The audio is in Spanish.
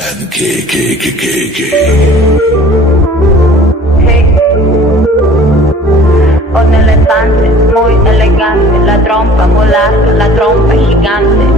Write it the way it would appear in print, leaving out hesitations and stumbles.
And K. Hey. Un elefante muy elegante, la trompa molarka, la trompa gigante.